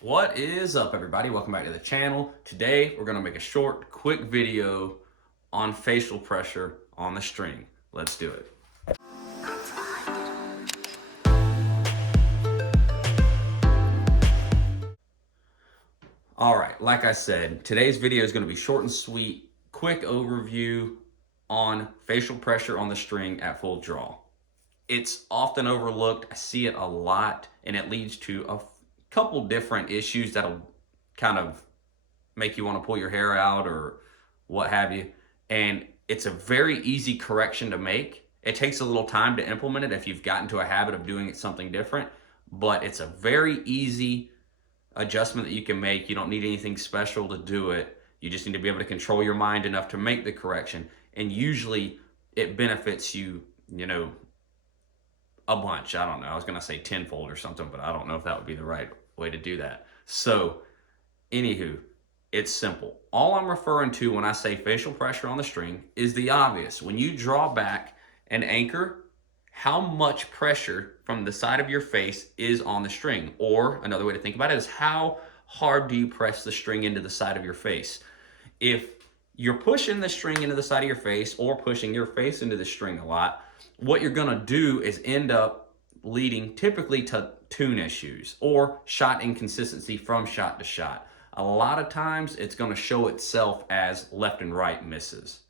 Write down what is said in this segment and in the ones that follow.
What is up, everybody? Welcome back to the channel. Today we're going to make a short, quick video on facial pressure on the string. Let's do it. All right, like I said, today's video is going to be short and sweet, quick overview on facial pressure on the string at full draw. It's often overlooked. I see it a lot, and it leads to a couple different issues that'll kind of make you want to pull your hair out or what have you. And it's a very easy correction to make. It takes a little time to implement it if you've gotten to a habit of doing it something different, but it's a very easy adjustment that you can make. You don't need anything special to do it. You just need to be able to control your mind enough to make the correction. And usually it benefits you, a bunch. I don't know. I was going to say tenfold or something, but I don't know if that would be the right way to do that. So, anywho, it's simple. All I'm referring to when I say facial pressure on the string is the obvious. When you draw back and anchor, how much pressure from the side of your face is on the string? Or another way to think about it is how hard do you press the string into the side of your face? If you're pushing the string into the side of your face or pushing your face into the string a lot, what you're going to do is end up leading typically to tune issues or shot inconsistency from shot to shot. A lot of times it's going to show itself as left and right misses.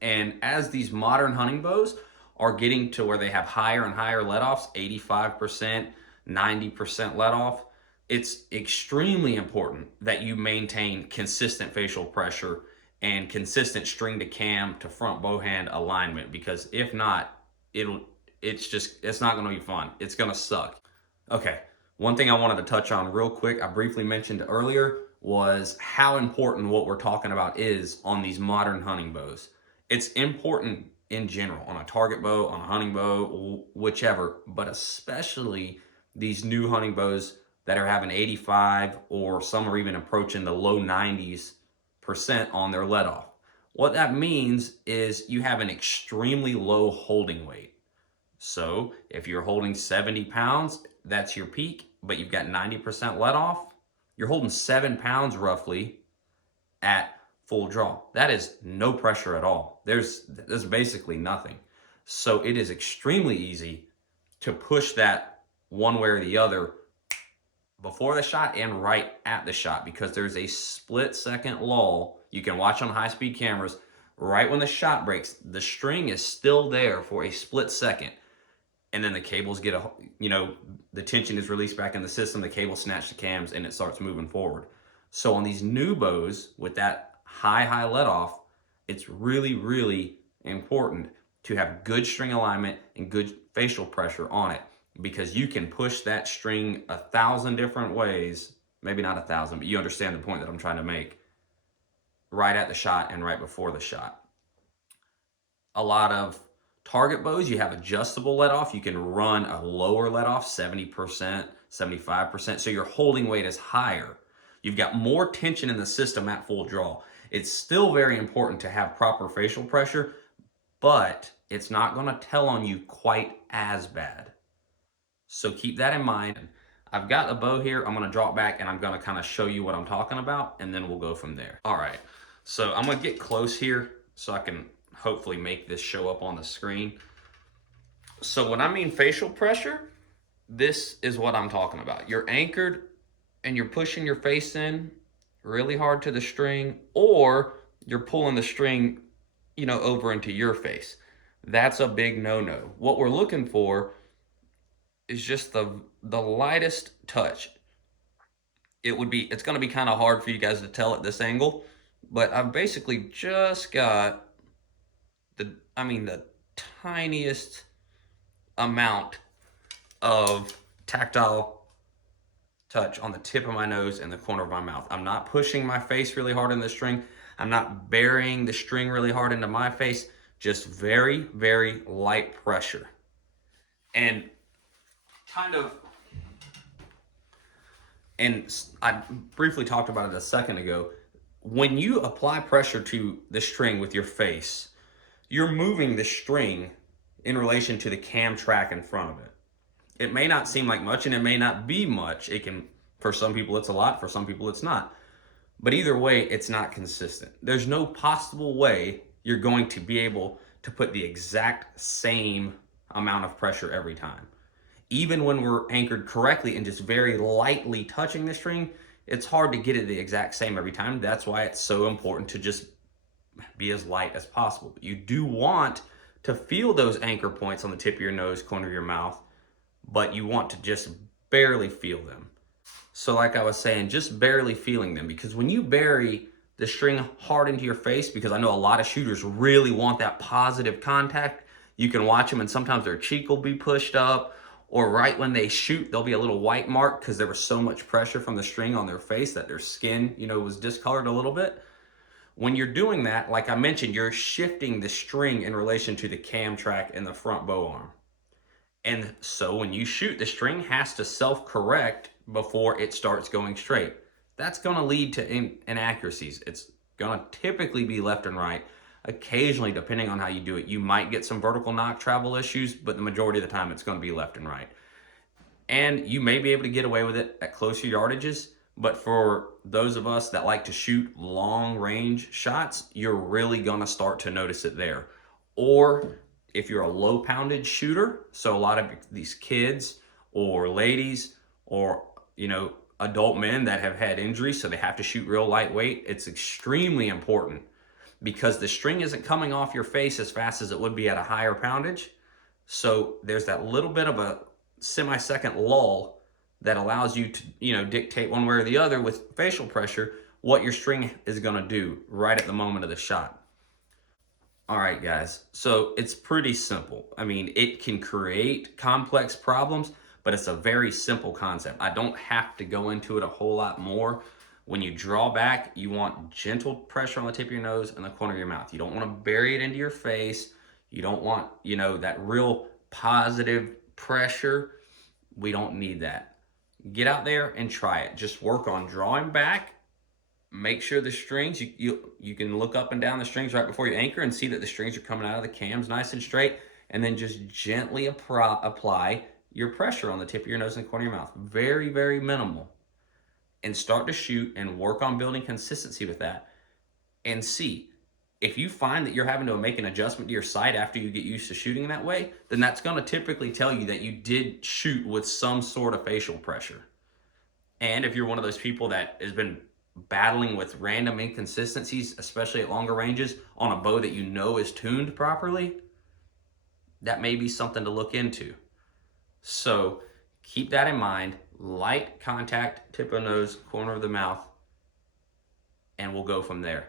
And as these modern hunting bows are getting to where they have higher and higher let-offs, 85%, 90% let-off, it's extremely important that you maintain consistent facial pressure and consistent string to cam to front bow hand alignment, because if not, it's not going to be fun. It's going to suck. Okay, one thing I wanted to touch on real quick, I briefly mentioned earlier, was how important what we're talking about is on these modern hunting bows. It's important in general on a target bow, on a hunting bow, whichever, but especially these new hunting bows that are having 85 or some are even approaching the low 90s% on their let off. What that means is you have an extremely low holding weight. So if you're holding 70 pounds, that's your peak, but you've got 90% let off, you're holding 7 pounds roughly at full draw. That is no pressure at all. There's basically nothing. So it is extremely easy to push that one way or the other before the shot and right at the shot, because there's a split second lull. You can watch on high speed cameras. Right when the shot breaks, the string is still there for a split second. And then the cables get the tension is released back in the system, the cable snatch the cams, and it starts moving forward. So on these new bows with that high let off, it's really, really important to have good string alignment and good facial pressure on it, because you can push that string 1,000 different ways, maybe not 1,000, but you understand the point that I'm trying to make, right at the shot and right before the shot. A lot of target bows, you have adjustable let off. You can run a lower let off, 70%, 75%. So your holding weight is higher. You've got more tension in the system at full draw. It's still very important to have proper facial pressure, but it's not going to tell on you quite as bad. So keep that in mind. I've got a bow here. I'm going to drop back and I'm going to kind of show you what I'm talking about, and then we'll go from there. All right. So I'm going to get close here so I can hopefully make this show up on the screen. So when I mean facial pressure, this is what I'm talking about. You're anchored and you're pushing your face in really hard to the string, or you're pulling the string, over into your face. That's a big no-no. What we're looking for is just the lightest touch. It's going to be kind of hard for you guys to tell at this angle, but I've basically just got the tiniest amount of tactile touch on the tip of my nose and the corner of my mouth. I'm not pushing my face really hard in the string. I'm not burying the string really hard into my face. Just very, very light pressure. And I briefly talked about it a second ago. When you apply pressure to the string with your face, you're moving the string in relation to the cam track in front of it. It may not seem like much, and it may not be much. It can For some people, it's a lot. For some people, it's not. But either way, it's not consistent. There's no possible way you're going to be able to put the exact same amount of pressure every time. Even when we're anchored correctly and just very lightly touching the string, it's hard to get it the exact same every time. That's why it's so important to just be as light as possible. You do want to feel those anchor points on the tip of your nose, corner of your mouth, but you want to just barely feel them. So like I was saying, just barely feeling them, because when you bury the string hard into your face, because I know a lot of shooters really want that positive contact, you can watch them and sometimes their cheek will be pushed up, or right when they shoot, there'll be a little white mark because there was so much pressure from the string on their face that their skin, was discolored a little bit. When you're doing that, like I mentioned, you're shifting the string in relation to the cam track and the front bow arm. And so when you shoot, the string has to self-correct before it starts going straight. That's going to lead to inaccuracies. It's going to typically be left and right. Occasionally, depending on how you do it, you might get some vertical knock travel issues, but the majority of the time it's going to be left and right. And you may be able to get away with it at closer yardages, but for those of us that like to shoot long range shots, you're really going to start to notice it there. Or if you're a low poundage shooter, so a lot of these kids or ladies or, adult men that have had injuries, so they have to shoot real lightweight, it's extremely important because the string isn't coming off your face as fast as it would be at a higher poundage. So there's that little bit of a semi-second lull that allows you to, dictate one way or the other with facial pressure what your string is going to do right at the moment of the shot. All right, guys, so it's pretty simple. I mean, it can create complex problems, but it's a very simple concept. I don't have to go into it a whole lot more. When you draw back, you want gentle pressure on the tip of your nose and the corner of your mouth. You don't want to bury it into your face. You don't want, that real positive pressure. We don't need that. Get out there and try it. Just work on drawing back. Make sure the strings, you can look up and down the strings right before you anchor and see that the strings are coming out of the cams nice and straight. And then just gently apply your pressure on the tip of your nose and the corner of your mouth. Very, very minimal. And start to shoot and work on building consistency with that. And see, if you find that you're having to make an adjustment to your sight after you get used to shooting that way, then that's going to typically tell you that you did shoot with some sort of facial pressure. And if you're one of those people that has been battling with random inconsistencies, especially at longer ranges, on a bow that you know is tuned properly, that may be something to look into. So keep that in mind. Light contact, tip of the nose, corner of the mouth, and we'll go from there.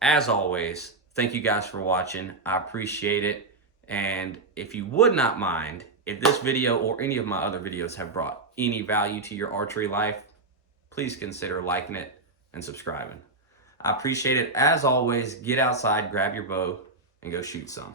As always, thank you guys for watching. I appreciate it. And if you would not mind, if this video or any of my other videos have brought any value to your archery life, please consider liking it and subscribing. I appreciate it. As always, get outside, grab your bow, and go shoot some.